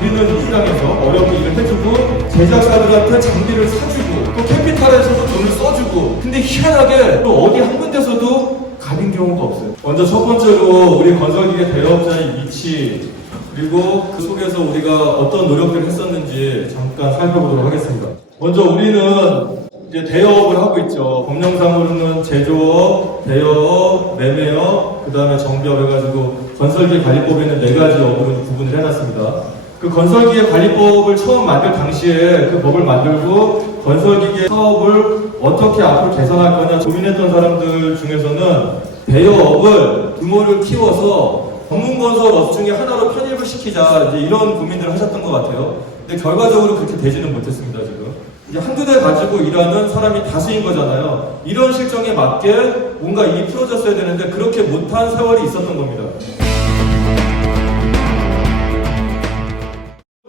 우리는 이 시장에서 어렵게 일을 해주고 제작사들한테 장비를 사주고 또 캐피탈에서도 돈을 써주고 근데 희한하게 또 어디 한 군데서도 갑인 경우가 없어요. 먼저 첫 번째로 우리 건설기계 대여업자의 위치 그리고 그 속에서 우리가 어떤 노력들을 했었는지 잠깐 살펴보도록 하겠습니다. 먼저 우리는 이제 대여업을 하고 있죠. 법령상으로는 제조업, 대여업, 매매업, 그 다음에 정비업 해가지고 건설기계 관리법에는 4가지 업으로 구분을 해놨습니다. 그 건설기계 관리법을 처음 만들 당시에 그 법을 만들고 건설기계 사업을 어떻게 앞으로 개선할 거냐 고민했던 사람들 중에서는 대여업을 규모를 키워서 전문건설 업 중에 하나로 편입을 시키자 이제 이런 고민들을 하셨던 것 같아요. 근데 결과적으로 그렇게 되지는 못했습니다. 지금 이제 한두 대 가지고 일하는 사람이 다수인 거잖아요. 이런 실정에 맞게 뭔가 일이 풀어졌어야 되는데 그렇게 못한 세월이 있었던 겁니다.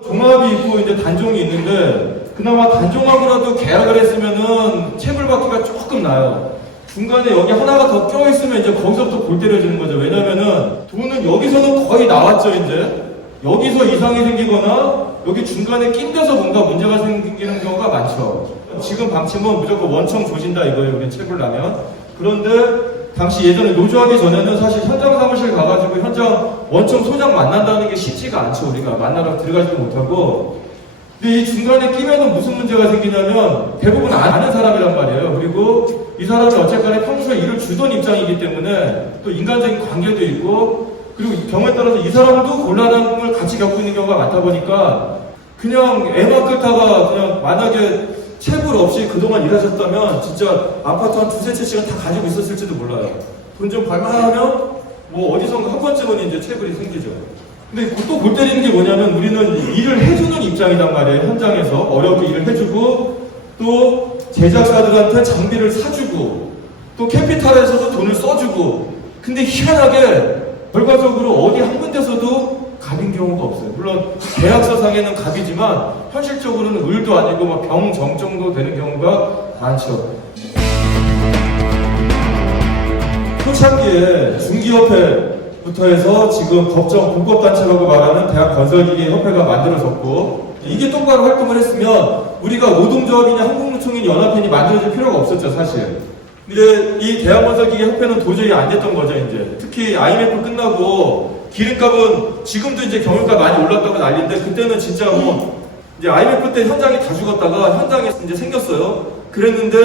종합이 있고 이제 단종이 있는데 그나마 단종하고라도 계약을 했으면은 체불받기가 조금 나아요. 중간에 여기 하나가 더 껴있으면 이제 거기서부터 골 때려지는 거죠. 왜냐면은 돈은 여기서는 거의 나왔죠. 이제 여기서 이상이 생기거나 여기 중간에 낀데서 뭔가 문제가 생기는 경우가 많죠. 지금 방침은 무조건 원청 조진다 이거예요. 우리 체불 나면. 그런데 당시 예전에 노조하기 전에는 사실 현장 사무실 가가지고 현장 원청 소장 만난다는 게 쉽지가 않죠. 우리가 만나러 들어가지도 못하고. 근데 이 중간에 끼면은 무슨 문제가 생기냐면 대부분 아는 사람이란 말이에요. 그리고 이 사람이 어쨌거나 평소에 일을 주던 입장이기 때문에 또 인간적인 관계도 있고 그리고 경우에 따라서 이 사람도 곤란한 걸 같이 겪고 있는 경우가 많다 보니까 그냥 애만 끌다가 그냥 만약에 체불 없이 그동안 일하셨다면 진짜 아파트 한 두세 채씩은 다 가지고 있었을지도 몰라요. 돈 좀 벌만하면 뭐 어디선가 한 번쯤은 이제 체불이 생기죠. 근데 또 골 때리는 게 뭐냐면 우리는 일을 해주는 입장이란 말이에요. 현장에서 어렵게 일을 해주고 또 제작사들한테 장비를 사주고 또 캐피탈에서도 돈을 써주고 근데 희한하게 결과적으로 어디 한 군데서도 갑인 경우가 없어요. 물론 계약서상에는 갑이지만 현실적으로는 을도 아니고 막 병정 정도 되는 경우가 많죠. 초창기에 중기협회부터 해서 지금 법정 불법단체라고 말하는 대한건설기계협회가 만들어졌고 이게 똑바로 활동을 했으면 우리가 노동조합이냐 한국노총이냐 연합회니 만들어질 필요가 없었죠 사실. 근데 이 대한건설기계협회는 도저히 안 됐던 거죠 이제. 특히 IMF 끝나고 기름값은 지금도 이제 경유가 많이 올랐다고 난리인데 그때는 진짜 뭐 이제 IMF 때 현장이 다 죽었다가 현장에 이제 생겼어요. 그랬는데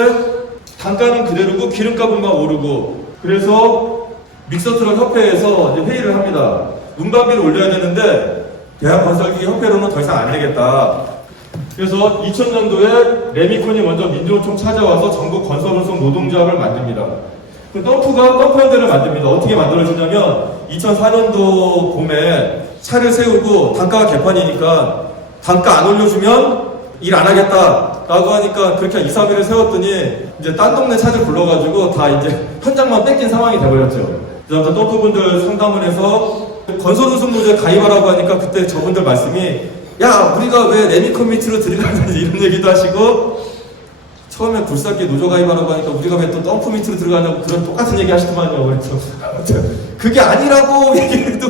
단가는 그대로고 기름값은 막 오르고 그래서 믹서트럭 협회에서 이제 회의를 합니다. 운반비를 올려야 되는데 대한건설기계협회로는 더 이상 안 되겠다. 그래서 2000년도에 레미콘이 먼저 민주노총 찾아와서 전국 건설운송 노동조합을 만듭니다. 그 덤프현대를 만듭니다. 어떻게 만들어지냐면 2004년도 봄에 차를 세우고 단가가 개판이니까 단가 안 올려주면 일 안 하겠다 라고 하니까 그렇게 2, 3일을 세웠더니 이제 딴 동네 차를 불러가지고 다 이제 현장만 뺏긴 상황이 돼버렸죠. 그래서 덤프분들 상담을 해서 건설운송노조에 가입하라고 하니까 그때 저분들 말씀이 야 우리가 왜 레미콘 밑으로 들어가는지 이런 얘기도 하시고 처음에 굴삭기 노조 가입하라고 하니까 우리가 왜 또 덤프 밑으로 들어가냐고 그런 똑같은 얘기 하시더만요. 그랬죠. 그게 아니라고 얘기해도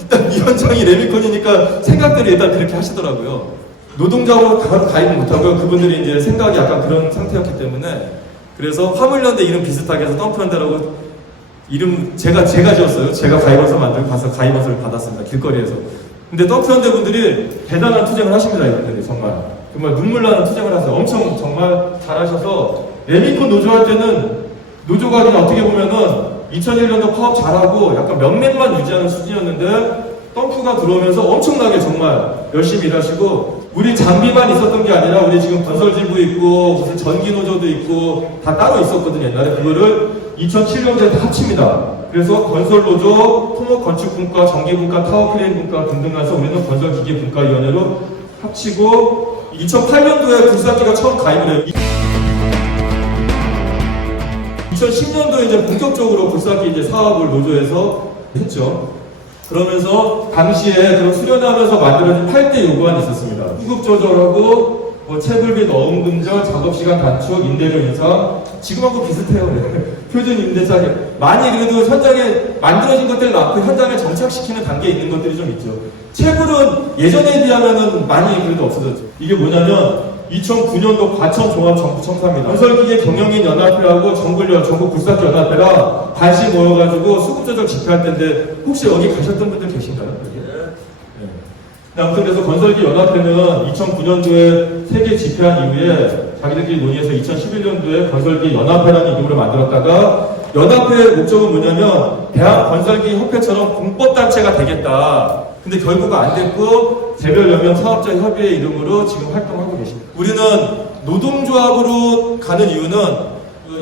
일단 이 현장이 레미콘이니까 생각들이 일단 그렇게 하시더라고요. 노동자로 가입 못하고요. 그분들이 이제 생각이 약간 그런 상태였기 때문에 그래서 화물연대 이름 비슷하게 해서 덤프연대라고 이름 제가 지었어요. 제가 가입원서 만들고 가서 가입원서를 받았습니다. 길거리에서. 근데 덤프연대 분들이 대단한 투쟁을 하십니다. 이분들이 정말 눈물 나는 투쟁을 하세요. 엄청 정말 잘하셔서 레미콘 노조할 때는 노조가 그냥 어떻게 보면은 2001년도 파업 잘하고 약간 명맥만 유지하는 수준이었는데 덤프가 들어오면서 엄청나게 정말 열심히 일하시고 우리 장비만 있었던 게 아니라 우리 지금 건설지부 있고 무슨 전기노조도 있고 다 따로 있었거든요. 옛날에 그거를 2007년도에 다 합칩니다. 그래서 건설노조, 토목건축분과, 전기분과, 타워크레인분과 등등 해서 우리는 건설기계분과위원회로 합치고 2008년도에 굴삭기가 처음 가입을 해요. 2010년도에 이제 본격적으로 굴삭기 이제 사업을 노조에서 했죠. 그러면서 당시에 그 수련하면서 만들어진 8대 요구안이 있었습니다. 수급 조절하고 뭐 체불 및 어음 근절, 작업시간 단축, 임대료 인상 지금하고 비슷해요. 표준 임대차 많이 그래도 현장에 만들어진 것들 낳고 현장에 정착시키는 단계에 있는 것들이 좀 있죠. 체불은 예전에 비하면은 많이 그래도 없어졌죠. 이게 뭐냐면 2009년도 과천 종합정부청사입니다. 건설기계 경영인 연합회하고 전국 굴삭연합회랑 반씩 모여가지고 수급조정 집회할 텐데 혹시 여기 가셨던 분들 계신가요? 여기? 네. 아무튼 그래서 건설기 연합회는 2009년도에 세계 집회한 이후에 자기들끼리 논의해서 2011년도에 건설기 연합회라는 이름으로 만들었다가 연합회의 목적은 뭐냐면 대한건설기협회처럼 공법단체가 되겠다. 근데 결국 안 됐고 개별연명 사업자 협의회 이름으로 지금 활동하고 계십니다. 우리는 노동조합으로 가는 이유는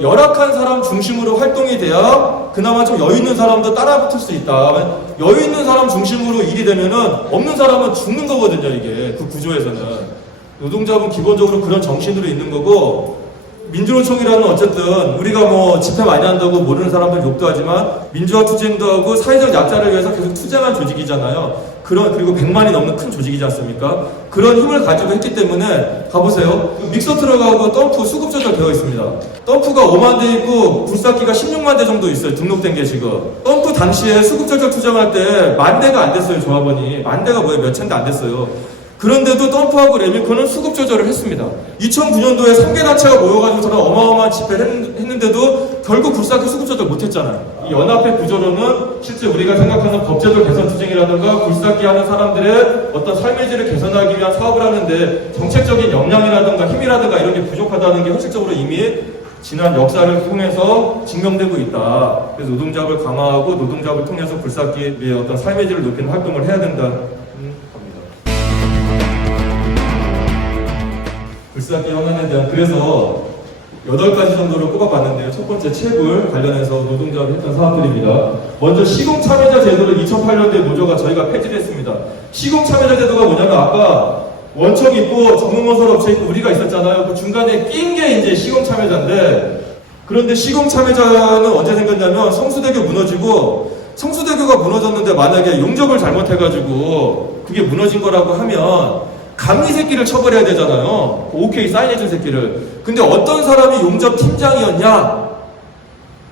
열악한 사람 중심으로 활동이 돼야 그나마 좀 여유 있는 사람도 따라 붙을 수 있다. 여유 있는 사람 중심으로 일이 되면은 없는 사람은 죽는 거거든요, 이게. 그 구조에서는. 노동조합은 기본적으로 그런 정신으로 있는 거고, 민주노총이라는 어쨌든 우리가 뭐 집회 많이 한다고 모르는 사람들 욕도 하지만 민주화 투쟁도 하고 사회적 약자를 위해서 계속 투쟁한 조직이잖아요. 그리고 100만이 넘는 큰 조직이지 않습니까? 그런 힘을 가지고 했기 때문에 가보세요. 믹서 트럭하고 덤프 수급 조절 되어 있습니다. 덤프가 5만 대 있고 굴삭기가 16만 대 정도 있어요. 등록된 게 지금. 덤프 당시에 수급 조절 투쟁할 때 10,000대가 안 됐어요. 조합원이. 10,000대가 뭐예요? 몇천 대 안 됐어요. 그런데도 덤프하고 레미코는 수급 조절을 했습니다. 2009년도에 3개 단체가 모여가지고 저런 어마어마한 집회를 했는데도 결국 굴삭기 수급 조절 못했잖아요. 이 연합회 구조로는 실제 우리가 생각하는 법제도 개선 투쟁이라든가 굴삭기 하는 사람들의 어떤 삶의 질을 개선하기 위한 사업을 하는데 정책적인 역량이라든가 힘이라든가 이런 게 부족하다는 게 현실적으로 이미 지난 역사를 통해서 증명되고 있다. 그래서 노동조합을 강화하고 노동조합을 통해서 굴삭기의 어떤 삶의 질을 높이는 활동을 해야 된다. 굴삭기 현안에 대한 그래서 8가지 정도를 꼽아봤는데요. 첫 번째 체불 관련해서 노동조합이 했던 사업들입니다. 먼저 시공참여자 제도를 2008년도에 노조가 저희가 폐지를 했습니다. 시공참여자 제도가 뭐냐면 아까 원청 있고 전문건설 업체 있고 우리가 있었잖아요. 그 중간에 낀 게 이제 시공참여자인데 그런데 시공참여자는 언제 생겼냐면 성수대교 무너지고 성수대교가 무너졌는데 만약에 용접을 잘못해가지고 그게 무너진 거라고 하면 감리 새끼를 처벌해야 되잖아요. OK 사인해준 새끼를. 근데 어떤 사람이 용접 팀장이었냐?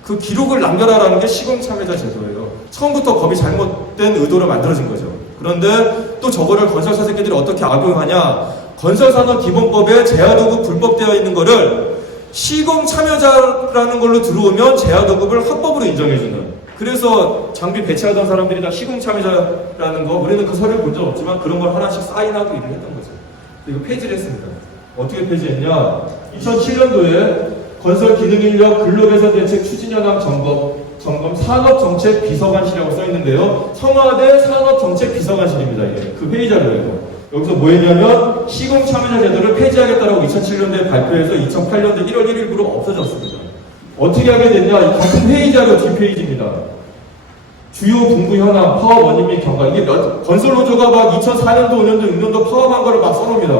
그 기록을 남겨라라는 게 시공참여자 제도예요. 처음부터 법이 잘못된 의도로 만들어진 거죠. 그런데 또 저거를 건설사 새끼들이 어떻게 악용하냐? 건설산업기본법에 제야도급 불법되어 있는 거를 시공참여자라는 걸로 들어오면 제야도급을 합법으로 인정해주는. 그래서 장비 배치하던 사람들이 다 시공참여자라는 거, 우리는 그 서류를 본 적 없지만 그런 걸 하나씩 사인하고 일을 했던 거죠. 이거 폐지를 했습니다. 어떻게 폐지했냐? 2007년도에 건설기능인력 근로개선대책 추진현황 점검 산업정책비서관실이라고 써있는데요. 청와대 산업정책비서관실입니다. 이게 그 회의자료예요. 여기서 뭐 했냐면 시공참여자 제도를 폐지하겠다라고 2007년도에 발표해서 2008년도 1월 1일부로 없어졌습니다. 어떻게 하게 됐냐? 이 같은 회의자료 뒷페이지입니다. 주요 분부 현황, 파업 원인 및 경과. 이게 건설노조가 막 2004년도, 5년도, 6년도 파업한 거를 막 써놓습니다.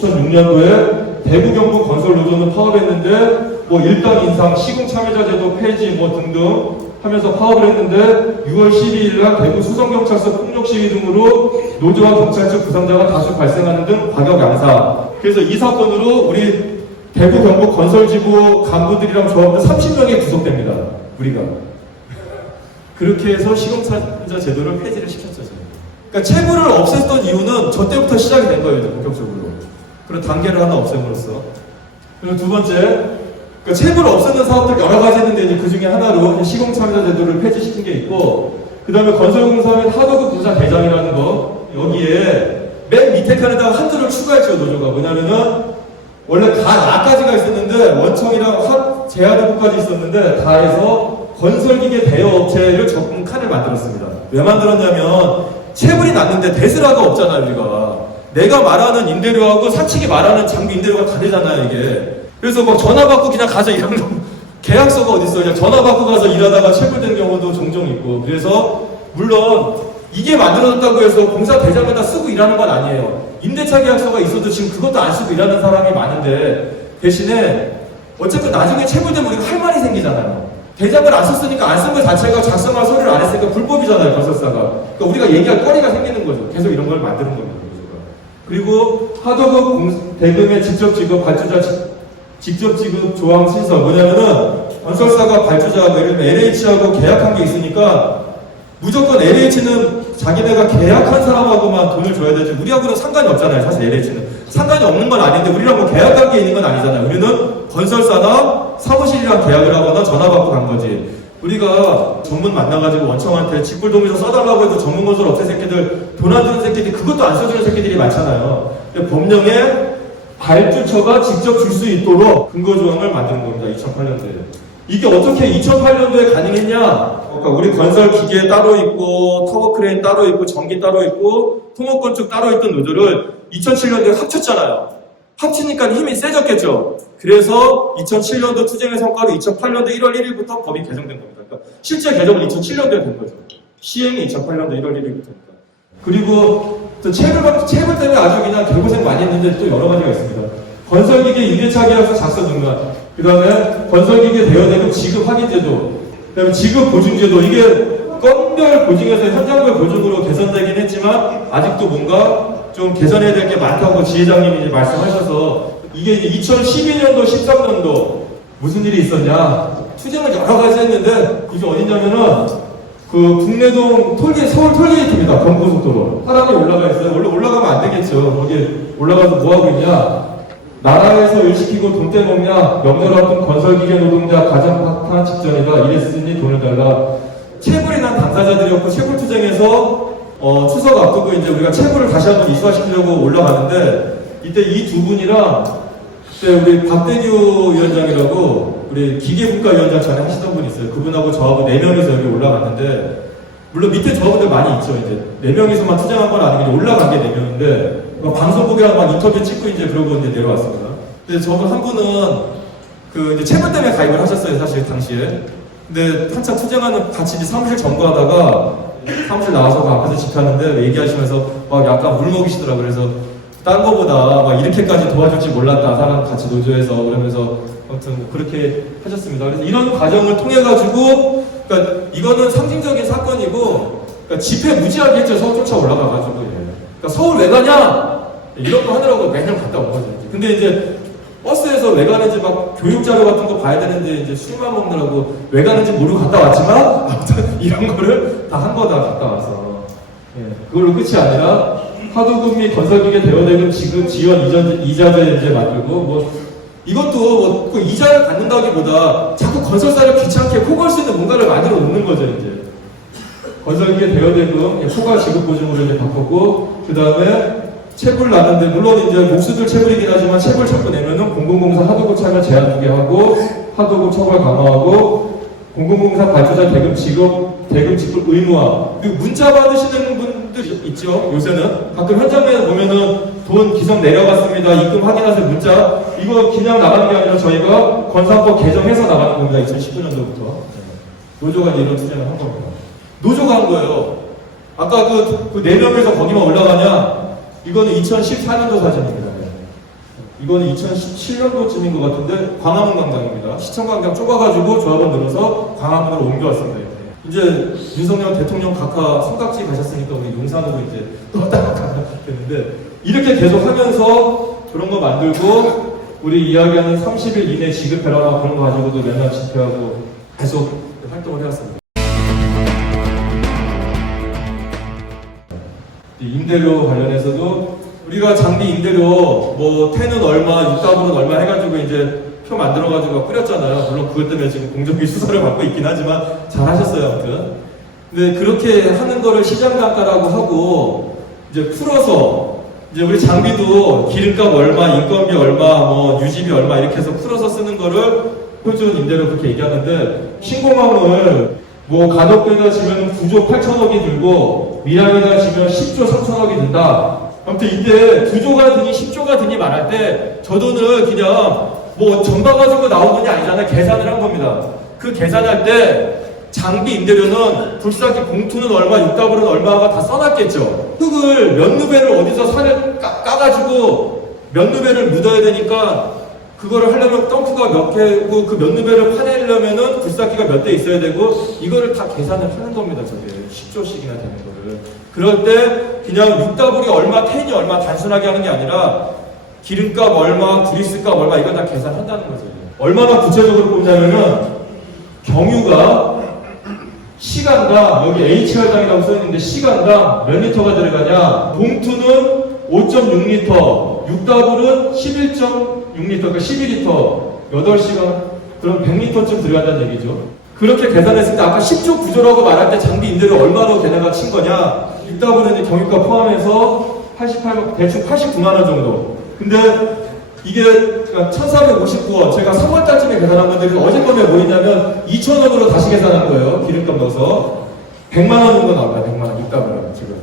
2006년도에 대구 경북 건설노조는 파업했는데 뭐 일당 인상, 시공참여자 제도 폐지 뭐 등등 하면서 파업을 했는데 6월 12일 날 대구 수성경찰서 폭력시위 등으로 노조와 경찰 측 부상자가 다수 발생하는 등 과격 양사. 그래서 이 사건으로 우리 대구 경북 건설지구 간부들이랑 조합원 30명이 구속됩니다. 우리가. 그렇게 해서 시공참여자 제도를 폐지를 시켰죠. 그러니까 체불을 없앴던 이유는 저 때부터 시작이 된 거예요. 본격적으로. 그런 단계를 하나 없앰으로써. 그리고 두 번째, 그러니까 체불을 없애는 사업들 여러 가지 했는데 이제 그 중에 하나로 시공참여자 제도를 폐지시킨 게 있고 그 다음에 건설공사 및 하도급 공사 대장이라는 거 여기에 맨 밑에 칸에다가 한 줄을 추가했죠. 노조가. 뭐냐면은 원래 다 나까지가 있었는데 원청이랑 제야도급까지 있었는데 다 해서 건설기계 대여업체를 적은 칸을 만들었습니다. 왜 만들었냐면 체불이 났는데 대스라가 없잖아요. 우리가 내가 말하는 임대료하고 사측이 말하는 장비 임대료가 다르잖아요. 이게 그래서 막 전화 받고 그냥 가서 일하는 계약서가 어딨어. 그냥 전화 받고 가서 일하다가 체불된 경우도 종종 있고 그래서 물론 이게 만들어졌다고 해서 공사 대장에다 쓰고 일하는 건 아니에요. 임대차 계약서가 있어도 지금 그것도 안 쓰고 일하는 사람이 많은데 대신에 어쨌든 나중에 체불되면 우리가 할 말이 생기잖아요. 대장을 안 썼으니까 안 쓴 것 자체가 작성할 서류를 안 했으니까 불법이잖아요. 건설사가. 그러니까 우리가 얘기할 거리가 생기는 거죠. 계속 이런 걸 만드는 겁니다. 그리고 하도급 대금의 직접 지급, 발주자 직접 지급 조항 신설. 뭐냐면은 건설사가 발주자, 예를 들면 LH하고 계약한 게 있으니까 무조건 LH는 자기네가 계약한 사람하고만 돈을 줘야 되지 우리하고는 상관이 없잖아요. 사실 LH는 상관이 없는 건 아닌데 우리랑 뭐 계약 관계 있는 건 아니잖아요. 우리는 건설사나 사무실이랑 계약을 하거나 전화 받고 간 거지. 우리가 전문 만나가지고 원청한테 직불동의서 써달라고 해도 전문 건설 업체 새끼들 돈 안 주는 새끼들 그것도 안 써주는 새끼들이 많잖아요. 법령에 발주처가 직접 줄 수 있도록 근거조항을 만드는 겁니다. 2008년도에. 이게 어떻게 2008년도에 가능했냐? 그러니까 우리 건설 기계 따로 있고 터보크레인 따로 있고 전기 따로 있고 토목건축 따로 있던 노조를 2007년도에 합쳤잖아요. 합치니까 힘이 세졌겠죠. 그래서 2007년도 투쟁의 성과로 2008년도 1월 1일부터 법이 개정된 겁니다. 그러니까 실제 개정은 2007년도에 된 거죠. 시행이 2008년도 1월 1일부터니까. 그리고 또 체불 때문에 아주 그냥 개고생 많이 했는데 또 여러 가지가 있습니다. 건설기계 유계차 계약서 작성 중단. 그 다음에 건설기계 대여대금 지급 확인제도. 그 다음에 지급 보증제도. 이게 건별 보증에서 현장별 보증으로 개선되긴 했지만 아직도 뭔가 좀 개선해야 될 게 많다고 지회장님이 이제 말씀하셔서 이게 이제 2012년도, 13년도 무슨 일이 있었냐. 투쟁을 여러 가지 했는데 이게 어디냐면은 그 국내동 서울 톨게이트입니다. 경부고속도로. 사람이 올라가 있어요. 원래 올라가면 안 되겠죠. 거기 올라가서 뭐 하고 있냐. 나라에서 일 시키고 돈 떼먹냐. 명예롭은 건설기계 노동자 가장 파탄 직전이다. 이랬으니 돈을 달라. 체불이 난 당사자들이었고 체불 투쟁에서 추석 앞두고 이제 우리가 체불을 다시 한번 이수화시키려고 올라가는데 이때 이 두 분이랑 그때 우리 박대규 위원장이라고 우리 기계국가위원장 전에 하시던 분이 있어요. 그분하고 저하고 4명이서 여기 올라갔는데 물론 밑에 저분들 많이 있죠. 이제 4명이서만 투쟁한 건 아니고 올라간 게 4명인데 방송국이랑 막 인터뷰 찍고 이제 그러고 이제 내려왔습니다. 근데 저분 한 분은 그 이제 체불 때문에 가입을 하셨어요. 사실 당시에. 근데 한참 투쟁하는 같이 이제 사무실 점거하다가 사무실 나와서 그 앞에서 집하는데 얘기하시면서 막 약간 울먹이시더라고요. 그래서 딴 거보다 막 이렇게까지 도와줄 줄 몰랐다. 사람 같이 노조에서 그러면서 아무튼 뭐 그렇게 하셨습니다. 그래서 이런 과정을 통해 가지고 그러니까 이거는 상징적인 사건이고 그러니까 집회 무지하게 했죠. 서울 쫓아 올라가가지고 그러니까 서울 왜 가냐 이런 거 하느라고 매년 갔다 온 거죠. 근데 이제 버스에서 왜 가는지 막 교육 자료 같은 거 봐야 되는데 이제 술만 먹느라고 왜 가는지 모르고 갔다 왔지만 아무튼 이런 거를 다 한 거다 갔다 와서 그걸로 끝이 아니라 하도급 및 건설기계 대여대금 지급 지원 이자제 이제 만들고 뭐 이것도 뭐 그 이자를 받는다기보다 자꾸 건설사를 귀찮게 포괄 수 있는 뭔가를 만들어 놓는 거죠 이제. 건설기계 대여대금 포괄 지급 보증으로 이제 바꿨고 그 다음에 체불 나는데 물론 이제 목수들 체불이긴 하지만 체불 자꾸 내면은 공공공사 하도급 참여 제한 두게 하고 하도급 처벌 강화하고 공공공사 발주자 대금 지급 의무화. 그리고 문자 받으시는 분들 있죠. 요새는 가끔 현장에 보면은 돈 기성 내려갔습니다. 입금 확인하세요. 문자 이거 그냥 나가는 게 아니라 저희가 건설법 개정해서 나가는 겁니다. 2019년도부터 노조가 이런 투쟁을 한 겁니다. 노조가 한 거예요. 아까 그 4명에서 거기만 올라가냐? 이거는 2014년도 사진입니다. 이거는 2017년도쯤인 것 같은데 광화문 광장입니다. 시청 광장 좁아가지고 조합원 늘어서 광화문으로 옮겨왔습니다. 이제 윤석열 대통령 각하 성각지 가셨으니까 우리 용산으로 이제 또 왔다 갔다 됐는데 이렇게 계속 하면서 그런 거 만들고 우리 이야기하는 30일 이내 지급해라 그런 거 가지고도 몇년 집회하고 계속 활동을 해왔습니다. 임대료 관련해서도 우리가 장비 임대료 뭐 태는 얼마, 육답으로는 얼마 해가지고 이제 표 만들어가지고 뿌렸잖아요. 물론 그것 때문에 지금 공정위 수사를 받고 있긴 하지만 잘 하셨어요, 아무튼. 근데 그렇게 하는 거를 시장 단가라고 하고 이제 풀어서 이제 우리 장비도 기름값 얼마, 인건비 얼마, 뭐 유지비 얼마 이렇게 해서 풀어서 쓰는 거를 표준 임대료 그렇게 얘기하는데 신공항을 뭐 가덕대가 지면 9조 8천억이 들고 밀양에다 지면 10조 3천억이 든다. 아무튼 이때 9조가 드니 10조가 드니 말할 때 저 돈을 그냥 뭐 전봐 가지고 나온 돈이 아니잖아요. 계산을 한 겁니다. 그 계산할 때 장비 임대료는 불사기 봉투는 얼마, 육답으로는 얼마가 다 써놨겠죠. 흙을 몇 누배를 어디서 산을 까가지고 몇 누배를 묻어야 되니까 그거를 하려면 덤프가 몇 개고 그 몇 누배를 파내려면은 굴삭기가 몇 대 있어야 되고 이거를 다 계산을 하는 겁니다. 저게 10조씩이나 되는 거를. 그럴 때 그냥 6W이 얼마, 텐이 얼마 단순하게 하는 게 아니라 기름값 얼마, 그리스값 얼마 이걸 다 계산한다는 거죠. 얼마나 구체적으로 뽑냐면은 경유가 시간당 여기 HR당이라고 써있는데 시간당 몇 리터가 들어가냐? 봉투는 5.6리터, 6W는 11.6리터, 그러니까 12리터, 8시간, 그럼 100리터쯤 들어간다는 얘기죠. 그렇게 계산했을 때 아까 10조 구조라고 말할 때 장비 임대료 얼마로 걔네가 친 거냐? 6W는 경유가 포함해서 대충 89만원 정도. 근데 이게 1,459원, 제가 3월달쯤에 계산한 건데 어제 밤에 뭐 있냐면 2,000원으로 다시 계산한 거예요. 기름값 넣어서 100만원 정도 나옵니다. 100만원, 6W는 지금.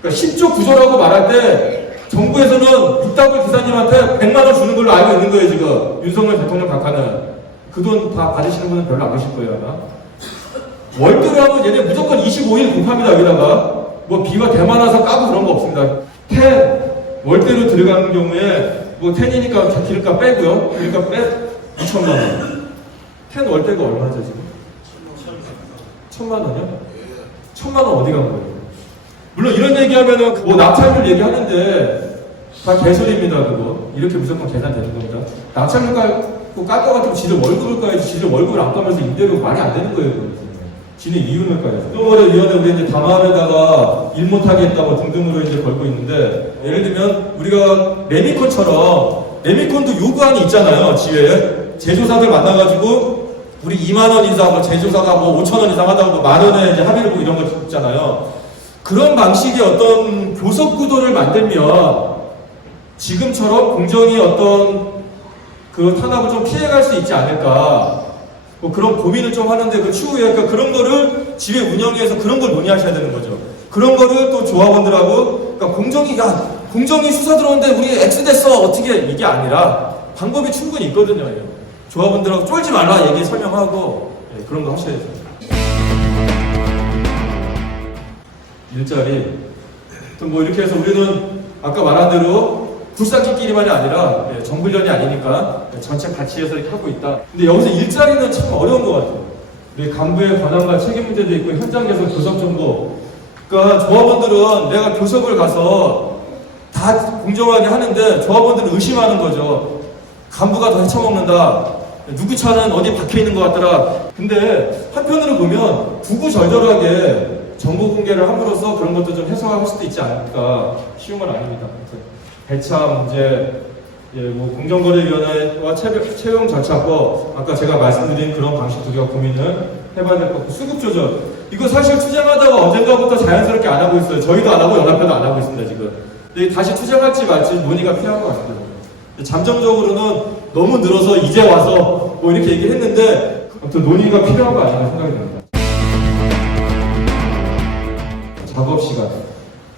그러니까 10조 구조라고 말할 때 정부에서는 6W 기사님한테 100만원 주는 걸로 알고 있는 거예요, 지금. 윤석열 대통령 각하는. 그 돈 다 받으시는 분은 별로 안 계실 거예요, 아마. 월드로 하면 얘네 무조건 25일 곱합니다, 여기다가. 뭐 비가 대만와서 까고 그런 거 없습니다. 월대로 들어가는 경우에 뭐 텐이니까 기름값 빼고요. 기름값 빼 2천만원. 텐 월대가 얼마죠, 지금? 1,000만원이요? 1,000만원 어디 간 거예요? 물론 이런 얘기하면은 뭐 낙찰률 얘기하는데 다 개소리입니다. 그거 이렇게 무조건 계산되는 겁니다. 낙찰률 깔고 깔 것 같으면 지들 월급을 까야지. 지들 월급을 안 까면서 임대료 말이 안 되는 거예요. 지는 이윤을 까야지. 노동거래위원회 우리 이제 담합에다가 일 못하게 했다고 등등으로 이제 걸고 있는데 예를 들면 우리가 레미콘도 요구안이 있잖아요. 지회에 제조사들 만나가지고 우리 2만원 이상, 뭐 제조사가 뭐 5천원 이상 하다고 뭐 만원에 이제 합의를 보고 이런 거 있잖아요. 그런 방식의 어떤 교섭 구도를 만들면 지금처럼 공정이 어떤 그 탄압을 좀 피해갈 수 있지 않을까. 뭐 그런 고민을 좀 하는데 그 추후에 그러니까 그런 거를 지회 운영위에서 그런 걸 논의하셔야 되는 거죠. 그런 거를 또 조합원들하고 그러니까 공정이 수사 들어오는데 우리 X 됐어 어떻게 이게 아니라 방법이 충분히 있거든요. 조합원들하고 쫄지 말라 얘기 설명하고 그런 거 하셔야죠. 일자리 뭐 이렇게 해서 우리는 아까 말한 대로 굴삭기끼리만이 아니라 정불련이 아니니까 전체 같이 해서 이렇게 하고 있다. 근데 여기서 일자리는 참 어려운 것 같아요. 우리 간부의 권한과 책임 문제도 있고 현장에서 교섭 정보. 그러니까 조합원들은 내가 교섭을 가서 다 공정하게 하는데 조합원들은 의심하는 거죠. 간부가 더 헤쳐먹는다. 누구 차는 어디 박혀있는 것 같더라. 근데 한편으로 보면 구구절절하게 정보 공개를 함으로써 그런 것도 좀 해소할 수도 있지 않을까. 쉬운 건 아닙니다. 배차 문제, 뭐 공정거래위원회와 채용 절차법, 아까 제가 말씀드린 그런 방식도 우리가 고민을 해봐야 될 것 같고, 수급 조절. 이거 사실 투쟁하다가 언젠가부터 자연스럽게 안 하고 있어요. 저희도 안 하고 연합회도 안 하고 있습니다, 지금. 근데 다시 투쟁할지 말지 논의가 필요한 것 같습니다. 잠정적으로는 너무 늘어서 이제 와서 뭐 이렇게 얘기를 했는데, 아무튼 논의가 필요한 거 아닌가 생각이 듭니다. 작업시간,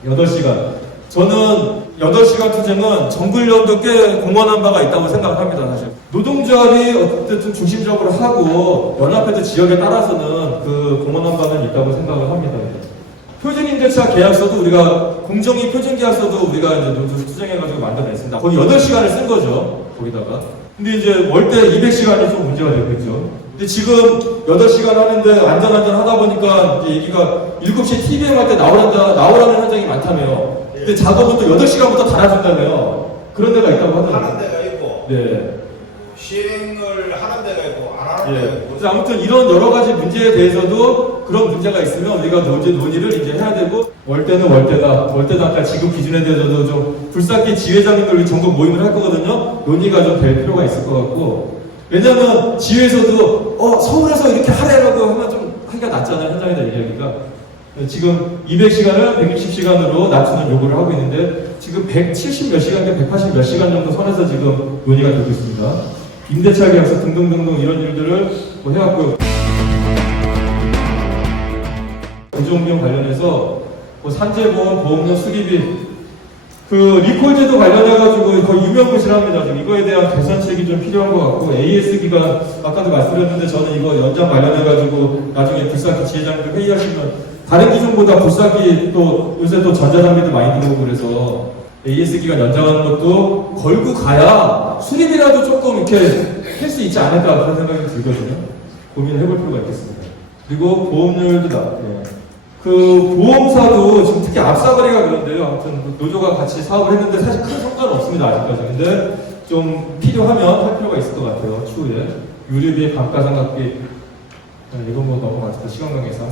8시간. 저는 8시간 투쟁은 정글련도 꽤 공헌한 바가 있다고 생각합니다, 사실. 노동조합이 어쨌든 중심적으로 하고, 연합회도 지역에 따라서는 그 공헌한 바는 있다고 생각을 합니다. 표준임대차 계약서도 우리가, 공정위 표준계약서도 우리가 이제 투쟁해가지고 만들어냈습니다. 거의 8시간을 쓴 거죠, 거기다가. 근데 이제 월대 200시간이 좀 문제가 되겠죠. 근데 지금 8시간 하는데 안전안전 하다 보니까 이제 얘기가 7시에 TV에 갈 때 나오라는 현장이 많다며요. 근데 작업은 또 8시간부터 달아준다며요. 그런 데가 있다고 하더라고요. 하는 데가 있고, 네. 시행을 하는 데가 있고, 안 하는 데가 있고. 그래서 아무튼 이런 여러 가지 문제에 대해서도 그런 문제가 있으면 우리가 논의를 이제 해야 되고, 월대는 월대다. 아까 지금 기준에 대해서도 좀 굴삭기 지회장님들 전국 모임을 할 거거든요. 논의가 좀 될 필요가 있을 것 같고. 왜냐면 지회에서도 서울에서 이렇게 하래라고 하면 좀 하기가 낫잖아요. 현장에다 얘기하기가. 지금 200시간을 160시간으로 낮추는 요구를 하고 있는데 지금 170 몇 시간인가 180 몇 시간 정도 선에서 지금 논의가 되고 있습니다. 임대차 계약서 등등등등 이런 일들을 뭐 해왔고요. 구조운영 관련해서 뭐 산재보험, 보험료 수리비 그 리콜제도 관련해가지고 거의 유명무실합니다. 지금 이거에 대한 개선책이 좀 필요한 것 같고 AS 기간 아까도 말씀드렸는데 저는 이거 연장 관련해가지고 나중에 굴삭기 지회장님들 회의하시면 다른 기준보다 굴삭기 또 요새 또 전자장비도 많이 들어오고 그래서 AS 기간 연장하는 것도 걸고 가야 수립이라도 조금 이렇게 할 수 있지 않을까 그런 생각이 들거든요. 고민을 해볼 필요가 있겠습니다. 그리고 보험료도 그 보험사도 지금 특히 앞사거리가 그런데요. 아무튼 노조가 같이 사업을 했는데 사실 큰 성과는 없습니다 아직까지. 근데 좀 필요하면 할 필요가 있을 것 같아요. 추후에 유류비, 감가상각비 이건 뭐 넘어가서 시간 관계상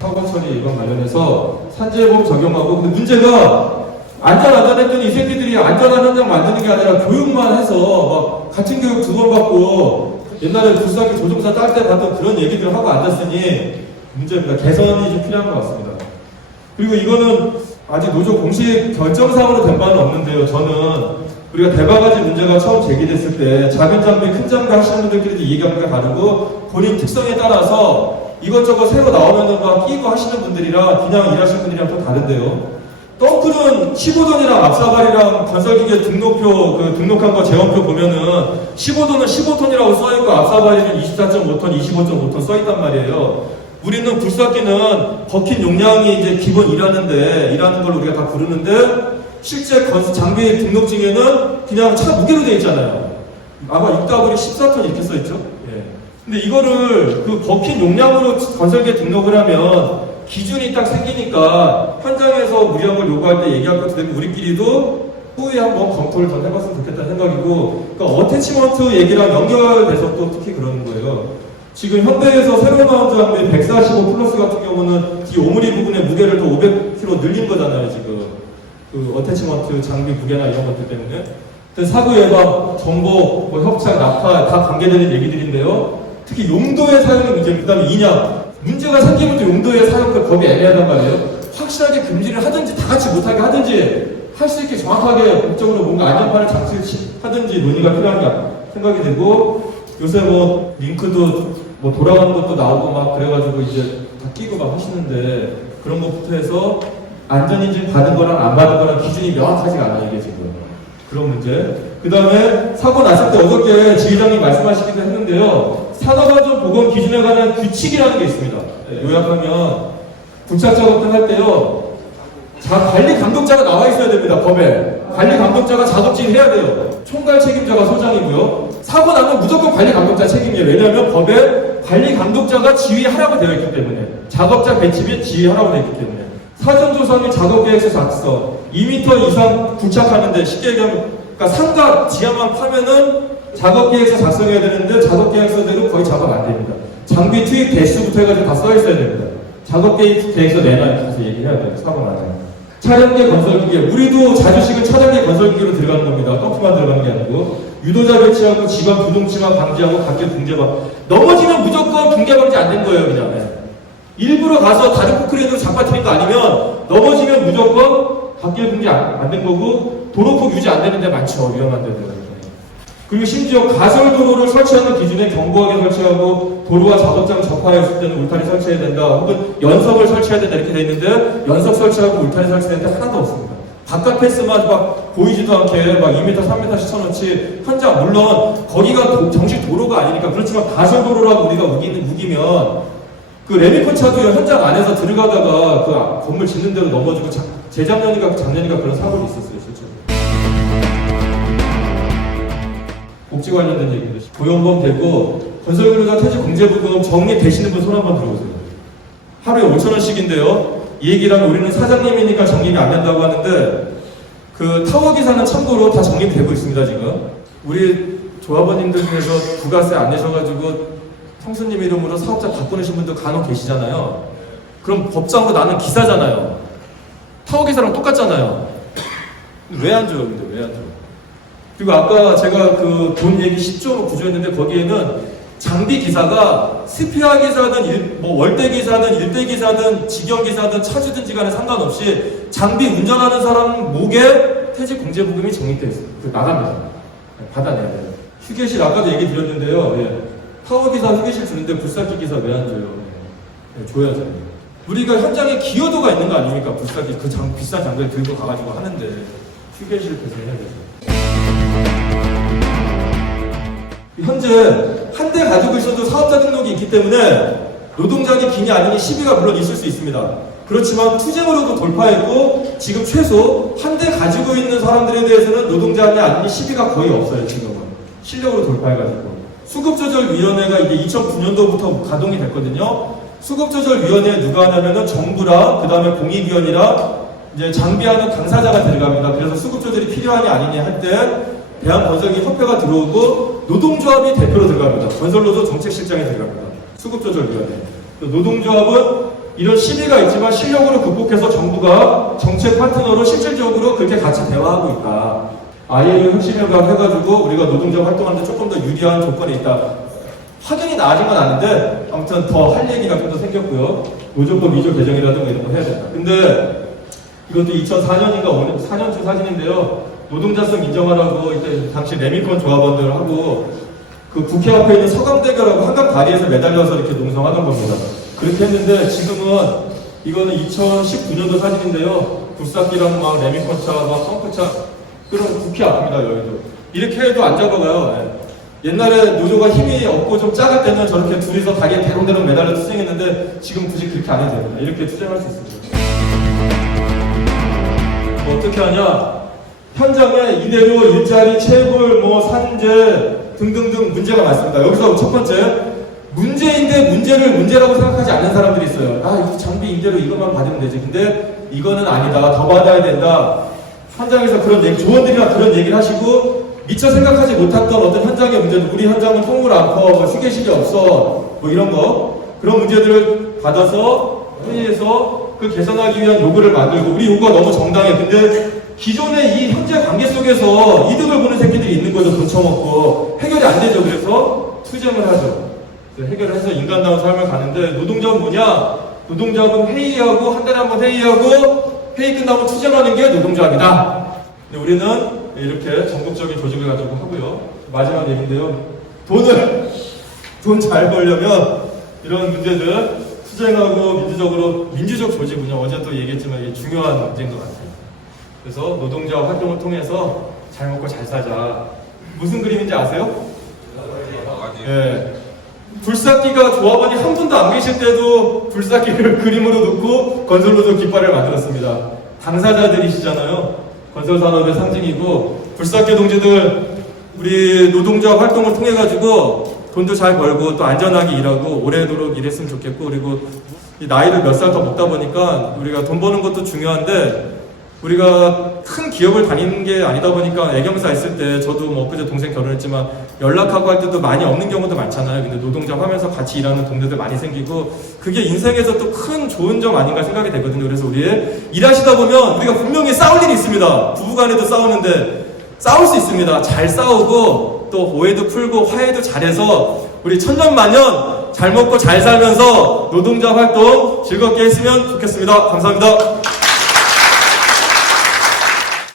사고 처리 이건 관련해서 산재보험 적용하고 근데 문제가 안전 했더니 이 새끼들이 안전한 현장 만드는 게 아니라 교육만 해서 막 같은 교육 2번 받고 옛날에 불쌍히 조종사 딸 때 봤던 그런 얘기들 하고 앉았으니 문제입니다. 개선이 좀 필요한 것 같습니다. 그리고 이거는 아직 노조 공식 결정사항으로 된 바는 없는데요. 저는 우리가 대바가지 문제가 처음 제기됐을 때 작은 장비, 큰 장비 하시는 분들끼리도 이해관계가 다르고 본인 특성에 따라서 이것저것 새로 나오면은 막 끼고 하시는 분들이랑 그냥 일하시는 분들이랑 또 다른데요. 덩크는 15톤이랑 앞사발이랑 건설기계 등록표, 등록한 거 재원표 보면은 15톤은 15톤이라고 써있고 앞사발이는 24.5톤, 25.5톤 써있단 말이에요. 우리는 굴삭기는 버킨 용량이 이제 기본 일하는 걸 우리가 다 부르는데 실제 장비 등록증에는 그냥 차 무게로 되어 있잖아요. 아마 입다블이 14톤 이렇게 써있죠? 예. 근데 이거를 그 버킨 용량으로 건설기에 등록을 하면 기준이 딱 생기니까 현장에서 무리한 걸 요구할 때 얘기할 것 같은데 우리끼리도 후에 한번 검토를 더 해봤으면 좋겠다는 생각이고 그러니까 어태치먼트 얘기랑 연결돼서 또 특히 그러는 거예요. 지금 현대에서 새로 나온 장비 145 플러스 같은 경우는 뒤 오므리 부분의 무게를 더 500kg 늘린 거잖아요 지금 그 어태치먼트 장비 무게나 이런 것들 때문에 사고 예방, 정보, 뭐 협착, 낙하 다 관계되는 얘기들인데요. 특히 용도의 사용이 문제, 그 다음에 인양 문제가 생기면 또 용도의 사용과 법이 애매하단 말이에요. 확실하게 금지를 하든지 다 같이 못하게 하든지 할 수 있게 정확하게 법적으로 뭔가 안전판을 장치하든지 논의가 필요하다 생각이 되고 요새 뭐 링크도 뭐 돌아가는 것도 나오고 막 그래가지고 이제 다 끼고 막 하시는데 그런 것부터 해서 안전인증 받은 거랑 안 받은 거랑 기준이 명확하지가 않아요 이게 지금 그런 문제. 그 다음에 사고 났을 때 어저께 지회장님 말씀하시기도 했는데요. 산업안전보건 기준에 관한 규칙이라는 게 있습니다. 요약하면 부착 작업들 할 때요. 관리 감독자가 나와 있어야 됩니다. 법에. 관리 감독자가 작업지휘 해야 돼요. 총괄 책임자가 소장이고요. 사고 나면 무조건 관리 감독자 책임이에요. 왜냐하면 법에 관리 감독자가 지휘하라고 되어 있기 때문에 작업자 배치 및 지휘하라고 되어 있기 때문에 사전조사 및 작업계획서 작성 2m 이상 부착하는데 쉽게 얘기하면 그러니까 삼각 지하만 파면은 작업계획서 작성해야 되는데 작업계획서대로 거의 작업 안 됩니다. 장비 투입 대수부터 해가지고 다 써있어야 됩니다. 작업계획서 내놔야 가서 얘기해야 돼요. 사고 나면. 차량계 건설기계 우리도 자주식은 차량계 건설기계로 들어가는 겁니다. 펌프만 들어가는 게 아니고 유도자 배치하고 지방 부동치마 방지하고 각계 붕괴 방 넘어지면 무조건 붕괴 방지 안 된 거예요 그냥. 일부러 가서 다른 포크레인으로 잡아뜨린 거 아니면 넘어지면 무조건 각계 붕괴 안 된 거고 도로폭 유지 안 되는 데 많죠. 위험한 데들. 그리고 심지어 가설도로를 설치하는 기준에 견고하게 설치하고 도로와 작업장 접하였을 때는 울타리 설치해야 된다. 혹은 연석을 설치해야 된다 이렇게 돼 있는데 연석 설치하고 울타리 설치되는 데 하나도 없습니다. 바깥 패스만 막 보이지도 않게 막 2m, 3m씩 쳐놓지 현장 물론 거기가 정식 도로가 아니니까 그렇지만 가설도로라고 우리가 우기면 그 레미콘 차도 현장 안에서 들어가다가 그 건물 짓는 대로 넘어지고 재작년인가 작년인가 그런 사고도 있었어요 실제로. 복지 관련된 얘기인데 고용보험 되고 건설근로자 퇴직공제부금 적립되시는 분 손 한번 들어보세요. 하루에 5,000원씩인데요. 이 얘기를 하면 우리는 사장님이니까 적립이 안 된다고 하는데 그 타워기사는 참고로 다 적립되고 있습니다 지금. 우리 조합원님들 중에서 부가세 안 내셔가지고 형수님 이름으로 사업자 바꾸신 분들 간혹 계시잖아요. 그럼 법상으로 나는 기사잖아요. 타워기사랑 똑같잖아요. 왜 안 줘요 근데 왜 안 줘요? 그리고 아까 제가 그 돈 얘기 10조 구조했는데 거기에는 장비 기사가 스피아 기사든 뭐 월대 기사든 일대 기사든 직영 기사든 차주든지 간에 상관없이 장비 운전하는 사람 목에 퇴직 공제부금이 적립돼 있어요. 그 나갑니다. 받아내야 돼요. 휴게실 아까도 얘기 드렸는데요. 예. 타워 기사 휴게실 주는데 불사기 기사 왜 안 줘요? 예. 줘야죠. 우리가 현장에 기여도가 있는 거 아닙니까? 불사기 그 비싼 장비를 들고 가가지고 하는데 휴게실 배송해야 되죠. 현재 한 대 가지고 있어도 사업자 등록이 있기 때문에 노동자니 기니 아니니 시비가 물론 있을 수 있습니다. 그렇지만 투쟁으로도 돌파했고 지금 최소 한 대 가지고 있는 사람들에 대해서는 노동자니 아니니 시비가 거의 없어요. 지금은 실력으로 돌파해가지고 수급조절위원회가 이제 2009년도부터 가동이 됐거든요. 수급조절위원회에 누가 하냐면은 정부랑 그 다음에 공익위원이랑 이제 장비하는 당사자가 들어갑니다. 그래서 수급조절이 필요하냐 아니냐 할 때 대한건설기협회가 들어오고 노동조합이 대표로 들어갑니다. 건설노조 정책실장이 들어갑니다. 수급조절위원회. 노동조합은 이런 시비가 있지만 실력으로 극복해서 정부가 정책 파트너로 실질적으로 그렇게 같이 대화하고 있다. ILO 혁신협약 해가지고 우리가 노동조합 활동하는데 조금 더 유리한 조건에 있다. 확연히 나아진 건 아닌데 아무튼 더 할 얘기가 좀 더 생겼고요. 노조법 2조 개정이라든가 이런 거 해야 된다. 근데 이것도 2004년인가 4년쯤 사진인데요. 노동자성 인정하라고 이때 당시 레미콘 조합원들하고 그 국회 앞에 있는 서강대교라고 한강 다리에서 매달려서 이렇게 농성하던 겁니다. 그렇게 했는데 지금은 이거는 2019년도 사진인데요. 굴삭기랑 막 레미콘차, 막 펌프차 그런 국회 앞입니다. 여기도 이렇게 해도 안 잡아가요. 네. 옛날에 노조가 힘이 없고 좀 작을 때는 저렇게 둘이서 다리에 대롱대롱 매달려 투쟁했는데 지금 굳이 그렇게 안 해도 됩니다. 이렇게 투쟁할 수 있습니다. 어떻게 하냐? 현장에 이대로 일자리, 체불, 산재 등등등 문제가 많습니다. 여기서 첫 번째, 문제인데 문제를 문제라고 생각하지 않는 사람들이 있어요. 이 장비 임대료 이것만 받으면 되지. 근데 이거는 아니다. 더 받아야 된다. 현장에서 그런 얘기, 조원들이나 그런 얘기를 하시고 미처 생각하지 못했던 어떤 현장의 문제도 우리 현장은 통물 안 퍼, 휴게실이 없어, 이런 거 그런 문제들을 받아서 회의에서 그 개선하기 위한 요구를 만들고 우리 요구가 너무 정당해. 근데 기존의 이 현재 관계 속에서 이득을 보는 새끼들이 있는 거죠. 돈 처먹고 해결이 안 되죠. 그래서 투쟁을 하죠. 해결을 해서 인간다운 삶을 가는데 노동자는 뭐냐? 노동자는 회의하고 한 달에 한 번 회의하고 회의 끝나면 투쟁하는 게 노동조합이다. 근데 우리는 이렇게 전국적인 조직을 가지고 하고요. 마지막 얘기인데요. 돈 잘 벌려면 이런 문제들 투쟁하고 민주적 조직 운영 어제 또 얘기했지만 이게 중요한 문제인 것 같아요. 그래서 노동자 활동을 통해서 잘 먹고 잘 사자. 무슨 그림인지 아세요? 예. 불삭기가 조합원이 한 분도 안 계실 때도 불삭기를 그림으로 놓고 건설노조 깃발을 만들었습니다. 당사자들이시잖아요. 건설산업의 상징이고 불삭기 동지들 우리 노동자 활동을 통해 가지고 돈도 잘 벌고 또 안전하게 일하고 오래도록 일했으면 좋겠고 그리고 이 나이를 몇 살 더 먹다 보니까 우리가 돈 버는 것도 중요한데 우리가 큰 기업을 다니는 게 아니다 보니까 애경사 있을 때 저도 엊그제 동생 결혼했지만 연락하고 할 때도 많이 없는 경우도 많잖아요. 근데 노동자 하면서 같이 일하는 동료들 많이 생기고 그게 인생에서 또 큰 좋은 점 아닌가 생각이 되거든요. 그래서 우리 일하시다 보면 우리가 분명히 싸울 일이 있습니다. 부부간에도 싸우는데 싸울 수 있습니다. 잘 싸우고 또 오해도 풀고 화해도 잘해서 우리 천년만년 잘 먹고 잘 살면서 노동자 활동 즐겁게 했으면 좋겠습니다. 감사합니다.